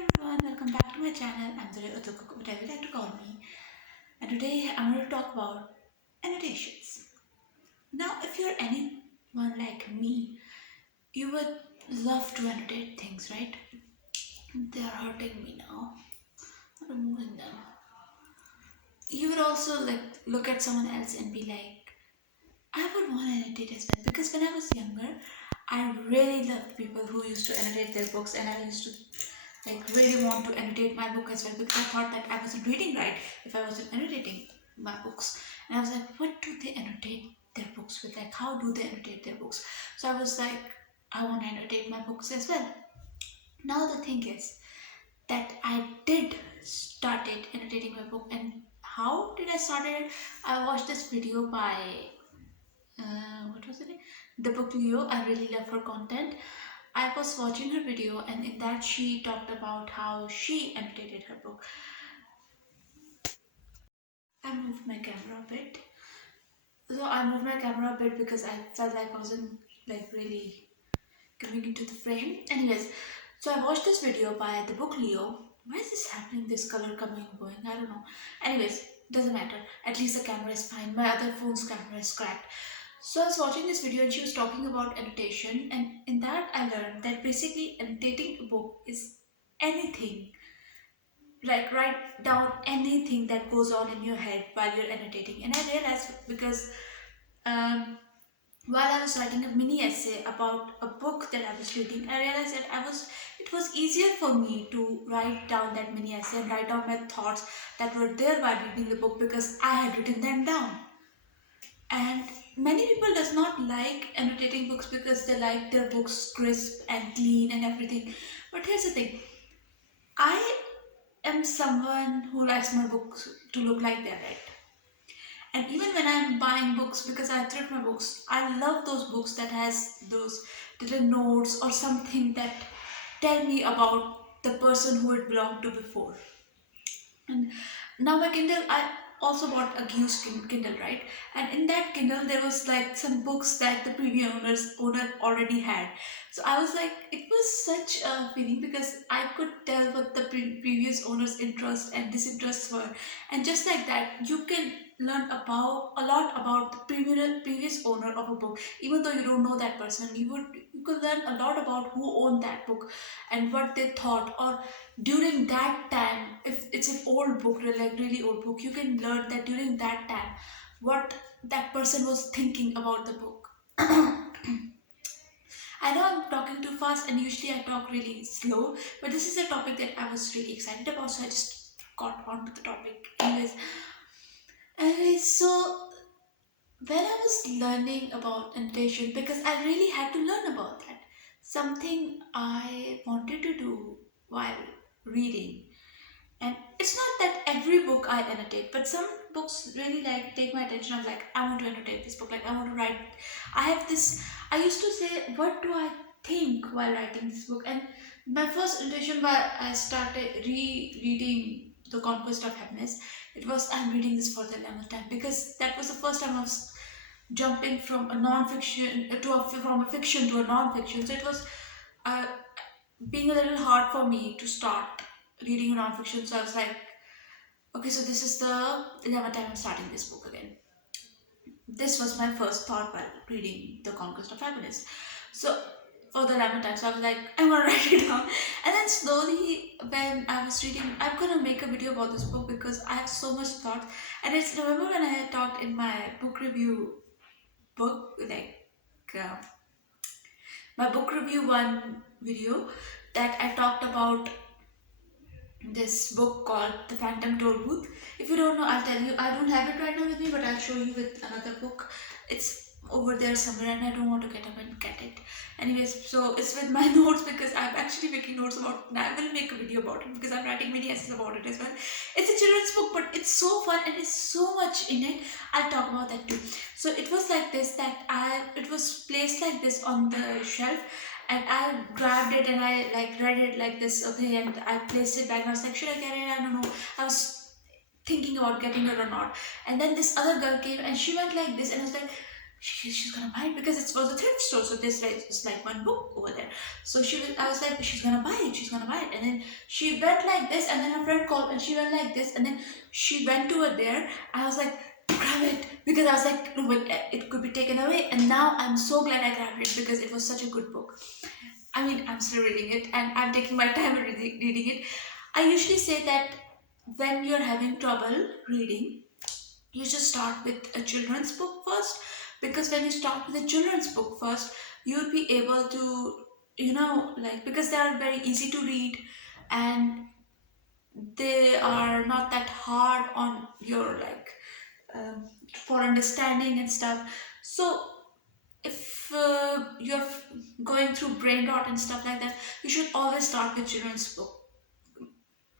everyone, welcome back to my channel. I'm Durey or Durkook, whatever you like to call me. And today I'm going to talk about annotations. Now, if you're anyone like me, you would love to annotate things, right? They are hurting me now. I'm removing them. You would also look at someone else and be like, I would want to annotate as well. Because when I was younger, I really loved people who used to annotate their books, and I used to really want to annotate my book as well because I thought that I wasn't reading right if I wasn't annotating my books. And I was like, what do they annotate their books with? Like, how do they annotate their books? So I was like, I want to annotate my books as well. Now the thing is that I did started annotating my book, and how did I start it? I watched this video by what was it? The book Leo. I really love her content. I was watching her video, and in that she talked about how she annotated her book. I moved my camera a bit. So I moved my camera a bit because I felt like I wasn't really coming into the frame. Anyways, so I watched this video by the book Leo. Why is this happening? This color coming and going? I don't know. Anyways, doesn't matter. At least the camera is fine. My other phone's camera is cracked. So I was watching this video and she was talking about annotation, and in that I learned that basically annotating a book is anything. Like write down anything that goes on in your head while you're annotating. And I realized because um, while I was writing a mini essay about a book that I was reading, I realized that it was easier for me to write down that mini essay and write down my thoughts that were there while reading the book because I had written them down. And many people does not like annotating books because they like their books crisp and clean and everything. But here's the thing, I am someone who likes my books to look like they're read. And even when I'm buying books, because I thrift my books, I love those books that has those little notes or something that tell me about the person who it belonged to before. And now my Kindle, I also bought a used Kindle, right? And in that Kindle, there was like some books that the previous owner already had. So I was like, it was such a feeling because I could tell what the previous owner's interest and disinterests were, and just like that, you can learn about a lot about the previous owner of a book. Even though you don't know that person, you could learn a lot about who owned that book and what they thought, or during that time, if it's an old book, like really old book, you can learn that during that time what that person was thinking about the book. I know I'm talking too fast, and usually I talk really slow, but this is a topic that I was really excited about, so I just got onto the topic. Anyways, so when I was learning about annotation, because I really had to learn about that, something I wanted to do while reading. And it's not that every book I annotate, but some books really take my attention. I'm like, I want to annotate this book, like I want to write. I have this, I used to say, what do I think while writing this book? And my first annotation while I started rereading The Conquest of Happiness, it was, I'm reading this for the 11th time, because that was the first time I was jumping from a non-fiction from a fiction to a non-fiction. So it was uh, being a little hard for me to start reading a non-fiction. So I was like, okay, so this is the 11th time I'm starting this book again. This was my first thought while reading The Conquest of Happiness. So for the 11th time, so I was like, I'm gonna write it down. And then slowly, when I was reading, I'm gonna make a video about this book because I have so much thought. And it's, remember when I had talked in my book review book, uh, my book review one video, that I talked about this book called The Phantom Toll Booth. If you don't know, I'll tell you. I don't have it right now with me, but I'll show you with another book. It's over there somewhere, and I don't want to get up and get it. Anyways, so it's with my notes because I'm actually making notes about it. I will make a video about it because I'm writing many essays about it as well. It's a children's book, but it's so fun and it's so much in it. I'll talk about that too. So it was like this, that it was placed like this on the shelf, and I grabbed it and I read it like this, okay, and I placed it back and I was like, should I get it? I don't know. I was thinking about getting it or not. And then this other girl came and she went like this, and I was like, she's gonna buy it because it was a thrift store. So there's like just like one book over there. So I was like, she's gonna buy it, she's gonna buy it. And then she went like this, and then her friend called, and she went like this, and then she went to it there. I was like, grab it, because I was like, no, but it could be taken away. And now I'm so glad I grabbed it because it was such a good book. I mean, I'm still reading it, and I'm taking my time reading it. I usually say that when you're having trouble reading, you just start with a children's book first, because when you start with a children's book first, you'll be able to, like, because they are very easy to read, and they are not that hard on your, like, for understanding and stuff. So if you're going through brain rot and stuff like that, you should always start with children's book.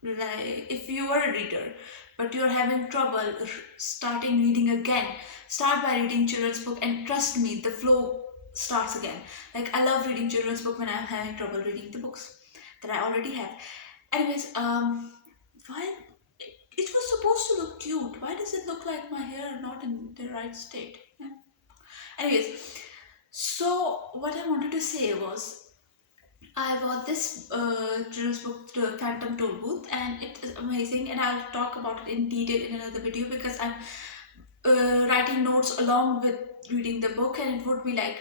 Like, if you are a reader but you're having trouble starting reading again, start by reading children's book, and trust me, the flow starts again. Like, I love reading children's book when I'm having trouble reading the books that I already have. Anyways, why it was supposed to look cute, why does it look like my hair not in the right state? Yeah. Anyways, so what I wanted to say was, I bought this children's book, The Phantom Toll Booth, and it is amazing. And I'll talk about it in detail in another video, because I'm writing notes along with reading the book, and it would be like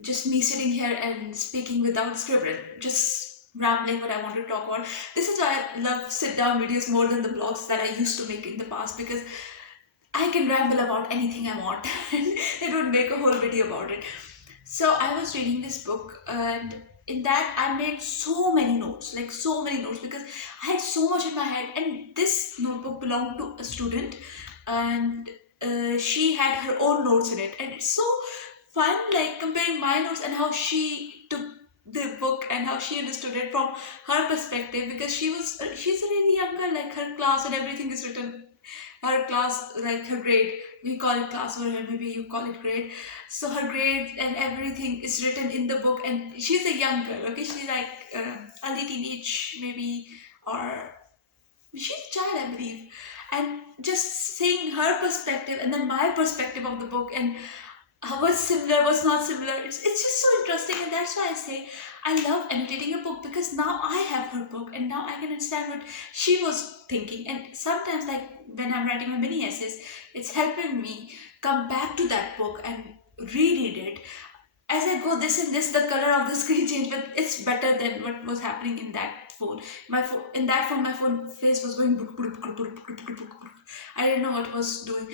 just me sitting here and speaking without scribbling, just rambling what I want to talk about. This is why I love sit down videos more than the blogs that I used to make in the past, because I can ramble about anything I want and it would make a whole video about it. So I was reading this book, and in that I made so many notes, like so many notes, because I had so much in my head. And this notebook belonged to a student, and she had her own notes in it, and it's so fun, like comparing my notes and how she took the book and how she understood it from her perspective, because she's a really young girl, like her class and everything is written, her class, like her grade, we call it class over here, maybe you call it grade. So her grade and everything is written in the book, and she's a young girl, okay, she's like early teenage maybe, or she's a child, I believe. And just seeing her perspective and then my perspective of the book, and what's similar, what's not similar, it's just so interesting. And that's why I say I love annotating a book, because now I have her book and now I can understand what she was thinking. And sometimes, like when I'm writing my mini essays, it's helping me come back to that book and reread it. As I go this and this, the color of the screen changed, but it's better than what was happening in that phone. My phone, in that phone, my phone face was going. I didn't know what it was doing.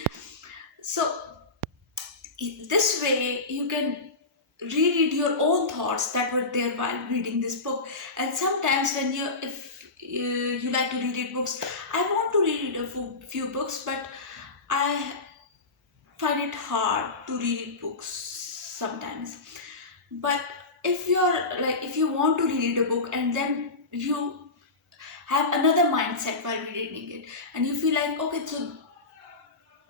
So this way you can reread your own thoughts that were there while reading this book. And sometimes when you like to reread books, I want to reread a few books, but I find it hard to reread books sometimes. But if you want to reread a book and then you have another mindset while reading it, and you feel like, okay, so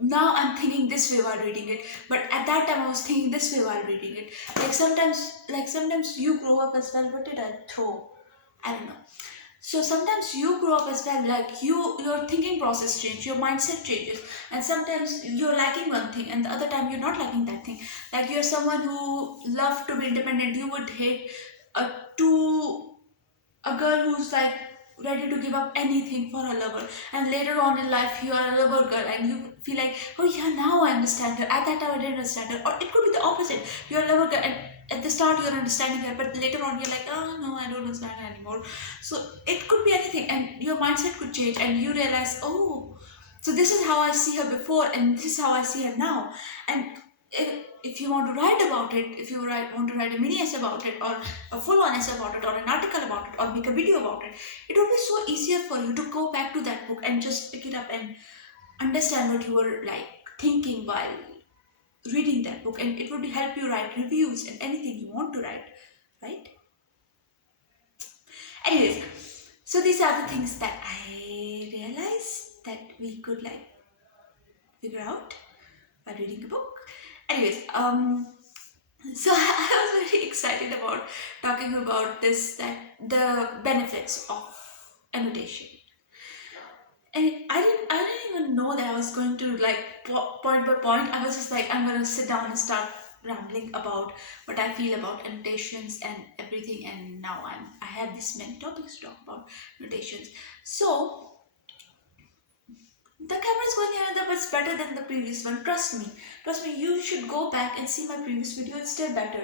now I'm thinking this way while reading it, but at that time I was thinking this way while reading it. Like sometimes you grow up as well. What did I throw? I don't know. So sometimes you grow up as well, like your thinking process changes, your mindset changes, and sometimes you're liking one thing and the other time you're not liking that thing. Like you're someone who loves to be independent, you would hate a to a girl who's like ready to give up anything for her lover, and later on in life you are a lover girl and you feel like, oh yeah, now I understand her, at that time I didn't understand her. Or it could be the opposite, you're a lover girl and at the start you're understanding her, but later on you're like, oh no, I don't understand her anymore. So it could be anything, and your mindset could change and you realize, oh, so this is how I see her before and this is how I see her now. And if you want to write about it, if you want to write a mini essay about it, or a full on essay about it, or an article about it, or make a video about it, it would be so easier for you to go back to that book and just pick it up and understand what you were like thinking while reading that book, and it would help you write reviews and anything you want to write, right? Anyways, so these are the things that I realized that we could like figure out by reading a book. Anyways, so I was very excited about talking about this, that the benefits of annotation. And I didn't even know that I was going to like point by point. I was just like, I'm gonna sit down and start rambling about what I feel about annotations and everything, and now I have this many topics to talk about annotations. So the camera is going here and there, but it's better than the previous one. Trust me. Trust me, you should go back and see my previous video. It's still better.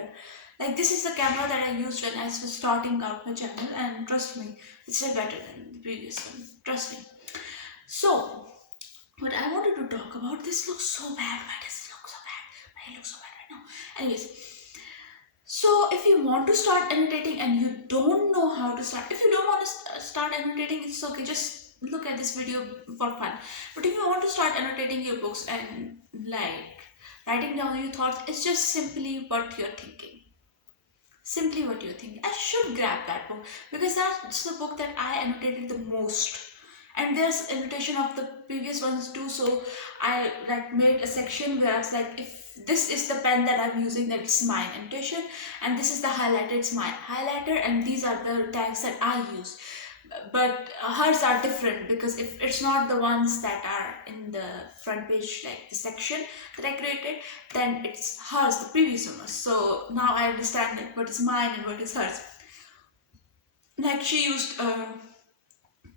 Like, this is the camera that I used when I was starting out my channel, and trust me, it's still better than the previous one. Trust me. So, what I wanted to talk about, this looks so bad. Why does it look so bad? Why it looks so bad right now? Anyways, so if you want to start annotating and you don't know how to start, if you don't want to start annotating, it's okay. Just look at this video for fun. But if you want to start annotating your books and like writing down your thoughts, it's just simply what you're thinking. Simply what you're thinking. I should grab that book because that's the book that I annotated the most. And there's annotation of the previous ones too. So I like made a section where I was like, if this is the pen that I'm using, that's my annotation, and this is the highlighter, it's my highlighter, and these are the tags that I use. But hers are different because if it's not the ones that are in the front page, like the section that I created, then it's hers, the previous one. So now I understand like what is mine and what is hers. Like, she used a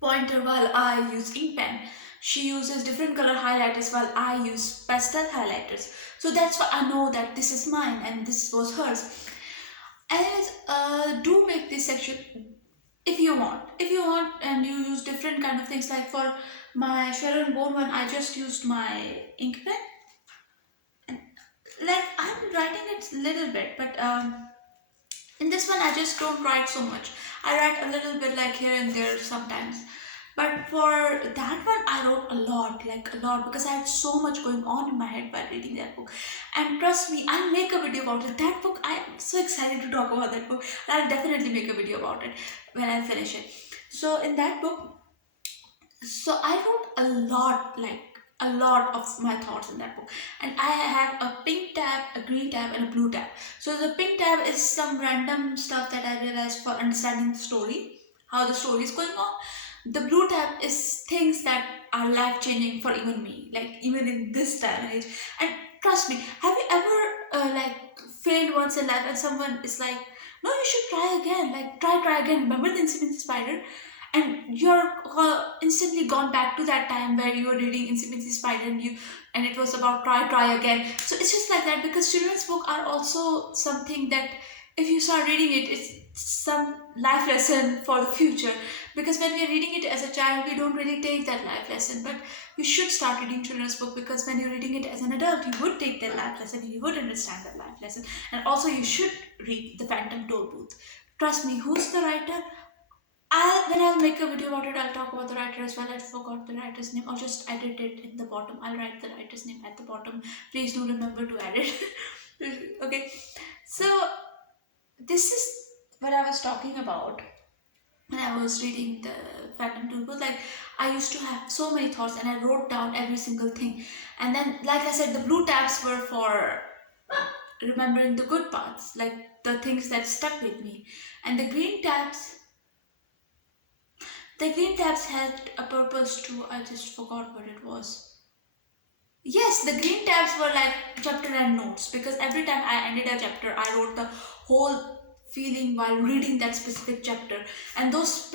pointer while I use ink pen. She uses different color highlighters while I use pastel highlighters. So that's why I know that this is mine and this was hers. And do make this section if you want. If you want and you use different kind of things, like for my Sharon Bone one, I just used my ink pen. And like, I'm writing it little bit, but in this one I just don't write so much. I write a little bit like here and there sometimes. But for that one, I wrote a lot, like a lot, because I had so much going on in my head while reading that book. And trust me, I'll make a video about it. That book, I am so excited to talk about that book. I'll definitely make a video about it when I finish it. So in that book, so I wrote a lot, like a lot of my thoughts in that book. And I have a pink tab, a green tab, and a blue tab. So the pink tab is some random stuff that I realized for understanding the story, how the story is going on. The blue tab is things that are life changing for even me, like even in this time and age. And trust me, have you ever like failed once in life and someone is like, no, you should try again, like try again. Remember the Insta Spider? And you're instantly gone back to that time where you were reading Intimacy Spider, and it was about try again. So it's just like that, because children's books are also something that if you start reading it, it's some life lesson for the future. Because when we are reading it as a child, we don't really take that life lesson, but you should start reading children's book, because when you're reading it as an adult, you would take that life lesson, you would understand that life lesson. And also you should read The Phantom Toll Booth. Trust me, who's the writer? When I'll make a video about it, I'll talk about the writer as well. I forgot the writer's name. I'll just edit it in the bottom. I'll write the writer's name at the bottom. Please do remember to edit. Okay. So this is what I was talking about when I was reading the Phantom Toolbook. Like, I used to have so many thoughts and I wrote down every single thing. And then, like I said, the blue tabs were for remembering the good parts, like the things that stuck with me. And the green tabs had a purpose too. I just forgot what it was. Yes, the green tabs were like chapter and notes, because every time I ended a chapter, I wrote the whole feeling while reading that specific chapter. And those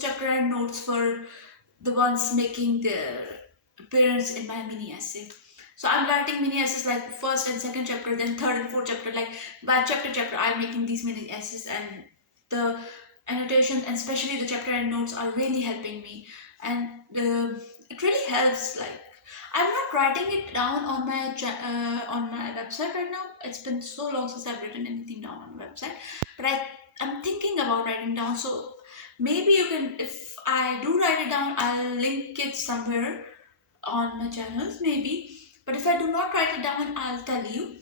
chapter and notes were the ones making their appearance in my mini essay. So I'm writing mini essays like first and second chapter, then third and fourth chapter. Like, by chapter I'm making these mini essays, and the annotations and especially the chapter and notes are really helping me. And it really helps. Like, I'm not writing it down on my website right now. It's been so long since I've written anything down on the website, but I'm thinking about writing down. So maybe you can, if I do write it down, I'll link it somewhere on my channels maybe. But if I do not write it down, I'll tell you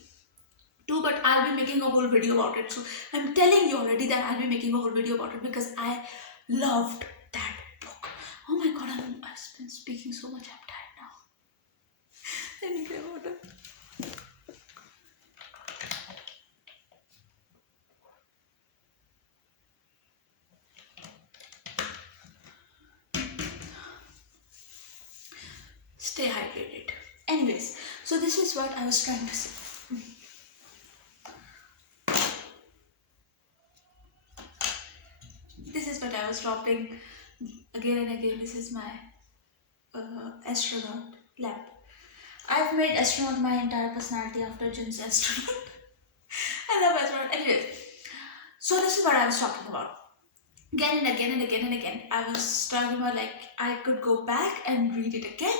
too, but I'll be making a whole video about it. So I'm telling you already that I'll be making a whole video about it, because I loved that book. Oh my god, I've been speaking so much. I'm tired now. I need my water. Stay hydrated. Anyways, so this is what I was trying to say. was dropping again and again. This is my astronaut lab. I've made astronaut my entire personality after Jin's astronaut. I love astronaut. Anyways, so this is what I was talking about. Again and again and again and again. I was talking about like I could go back and read it again,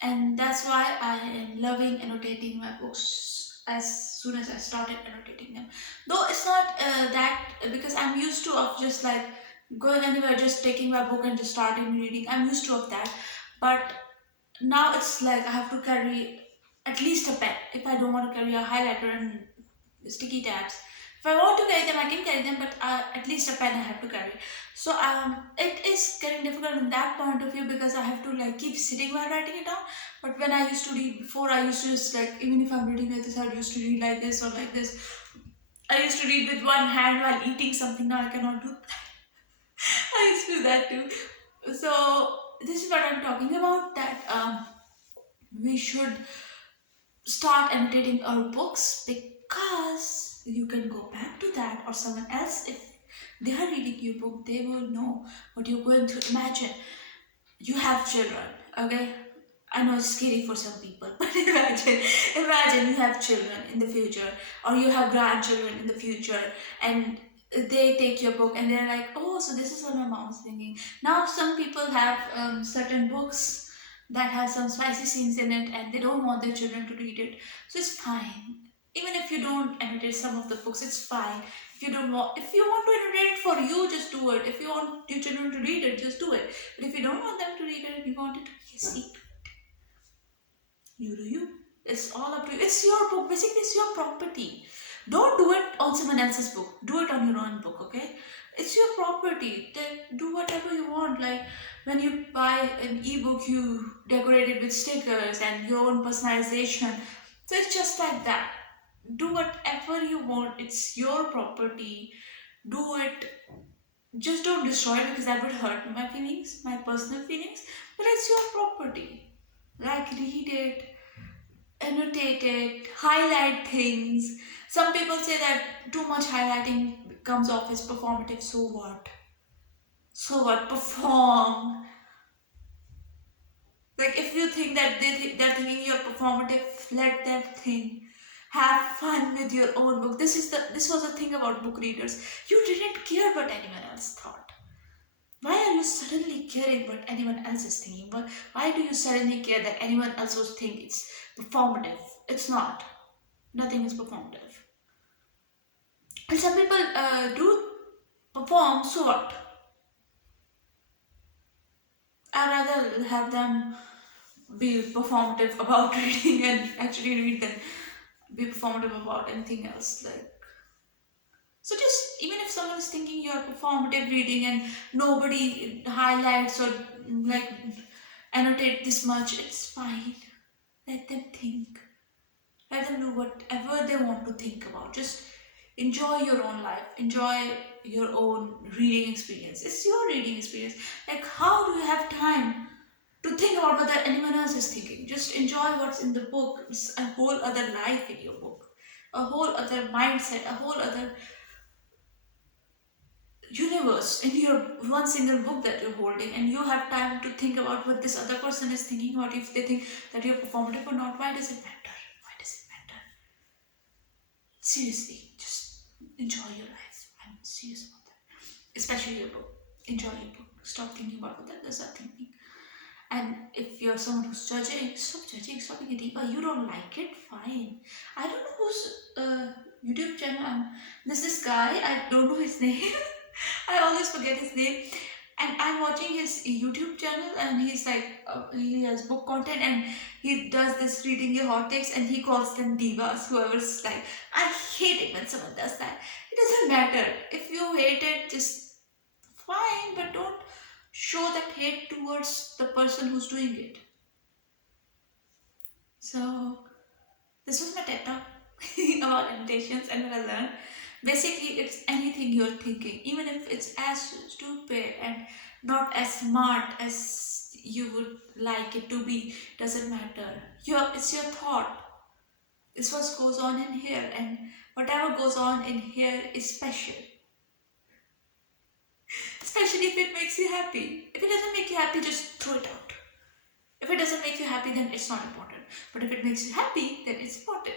and that's why I am loving annotating my books as soon as I started annotating them. Though it's not that because I'm used to of just like going anywhere, just taking my book and just starting reading. I'm used to of that, but now it's like I have to carry at least a pen if I don't want to carry a highlighter and sticky tabs. If I want to carry them, I can carry them, but at least a pen I have to carry. So it is getting difficult in that point of view because I have to like keep sitting while writing it down. But when I used to read before, I used to just like even if I'm reading like this, I used to read like this or like this. I used to read with one hand while eating something. Now I cannot do that. I used to do that too. So this is what I'm talking about. That we should start annotating our books because you can go back to that or someone else if they are reading your book they will know what you're going to imagine. You have children, okay? I know it's scary for some people, but imagine you have children in the future or you have grandchildren in the future and they take your book and they're like, oh, so this is what my mom's thinking. Now some people have certain books that have some spicy scenes in it and they don't want their children to read it. So it's fine. Even if you don't annotate some of the books, it's fine. If you want to annotate it for you, just do it. If you want your children to read it, just do it. But if you don't want them to read it and you want it to be a secret, you do you. It's all up to you. It's your book. Basically, it's your property. Don't do it on someone else's book. Do it on your own book, okay? It's your property. Then do whatever you want. Like when you buy an ebook, you decorate it with stickers and your own personalization. So it's just like that. Do whatever you want. It's your property. Do it. Just don't destroy it because that would hurt my feelings, my personal feelings. But it's your property. Like read it, annotate it, highlight things. Some people say that too much highlighting comes off as performative. So what? So what? Perform. Like if you think that they're thinking you're performative, let them think. Have fun with your own book. This was the thing about book readers. You didn't care what anyone else thought. Why are you suddenly caring what anyone else is thinking? Why do you suddenly care that anyone else will think it's performative? It's not. Nothing is performative. And some people do perform, so what? I'd rather have them be performative about reading and actually read than be performative about anything else. So just even if someone is thinking you're performative reading and nobody highlights or like annotate this much, it's fine. Let them think. Let them do whatever they want to think about. Just enjoy your own life. Enjoy your own reading experience. It's your reading experience. Like how do you have time to think about what anyone else is thinking? Just enjoy what's in the book. It's a whole other life in your book. A whole other mindset. A whole other universe in your one single book that you're holding, and you have time to think about what this other person is thinking about. If they think that you're performative or not, why does it matter? Why does it matter? Seriously, just enjoy your life. I'm serious about that. Especially your book. Enjoy your book. Stop thinking about what others are thinking. And if you're someone who's judging, stop judging, stop being a diva. You don't like it, fine. I don't know whose YouTube channel. There's this guy, I don't know his name. I always forget his name. And I'm watching his YouTube channel and he's like, he has book content and he does this reading your hot takes and he calls them divas, whoever's like, I hate it when someone does that. It doesn't matter. If you hate it, just fine, but don't show that hate towards the person who's doing it. So this was my TED talk about annotations and what I learned. Basically, it's anything you're thinking, even if it's as stupid and not as smart as you would like it to be, doesn't matter. It's your thought. It's what goes on in here, and whatever goes on in here is special. especially if it makes you happy. If it doesn't make you happy, just throw it out. If it doesn't make you happy, then it's not important. But if it makes you happy, then it's important.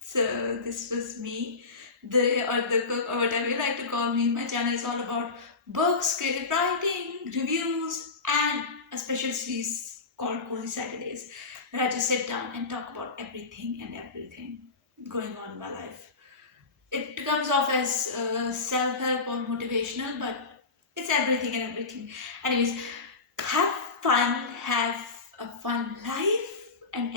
So this was me, the cook, or whatever you like to call me. My channel is all about books, creative writing, reviews, and a special series called Cozy Saturdays, where I just sit down and talk about everything and everything going on in my life. It comes off as self-help or motivational, but it's everything and everything. Anyways, have fun, have a fun life, and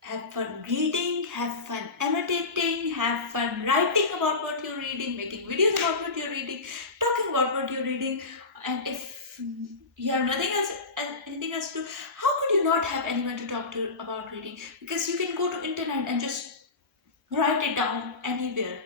have fun reading, have fun annotating, have fun writing about what you're reading, making videos about what you're reading, talking about what you're reading. And if you have nothing else, anything else to do, how could you not have anyone to talk to about reading? Because you can go to internet and just write it down anywhere.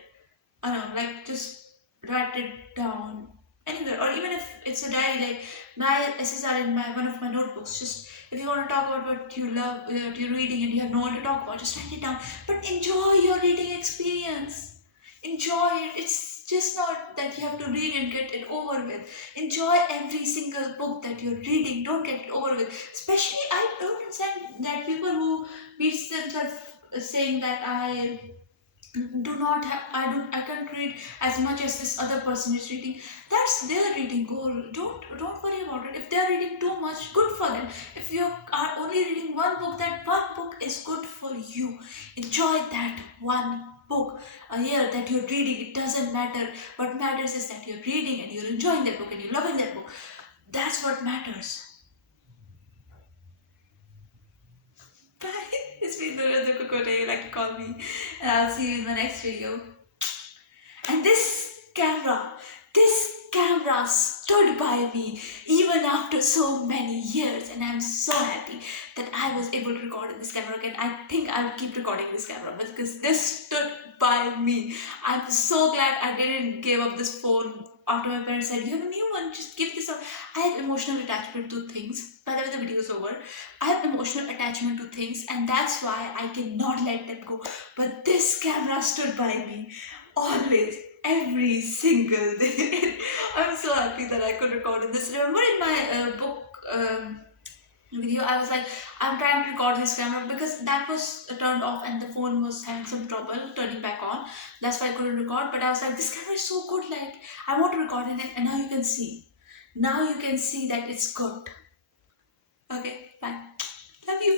I don't know, like just write it down anywhere, or even if it's a diary, like my SSR in my one of my notebooks. Just if you want to talk about what you love, what you're reading, and you have no one to talk about, just write it down. But enjoy your reading experience. Enjoy it. It's just not that you have to read and get it over with. Enjoy every single book that you're reading. Don't get it over with. Especially, I don't understand that people who beats themselves saying that do not have I can't read as much as this other person is reading. That's their reading goal. Don't worry about it. If they're reading too much, good for them. If you are only reading one book, that one book is good for you. Enjoy that one book a year that you're reading. It doesn't matter. What matters is that you're reading and you're enjoying that book and you're loving that book. That's what matters. Bye. It's been the Durkook, you like to call me, and I'll see you in the next video. And this camera stood by me even after so many years, and I'm so happy that I was able to record in this camera again. I think I'll keep recording this camera because this stood by me. I'm so glad I didn't give up this phone after my parents said, you have a new one, just give this up. I have emotional attachment to things. By the way, the video is over. I have emotional attachment to things, and that's why I cannot let them go. But this camera stood by me always, every single day. I'm so happy that I could record in this. Remember in my book video, I was like, I'm trying to record this camera because that was turned off and the phone was having some trouble turning back on. That's why I couldn't record. But I was like, this camera is so good, like I want to record in it, and now you can see. Now you can see that it's good. Okay, bye. Love you.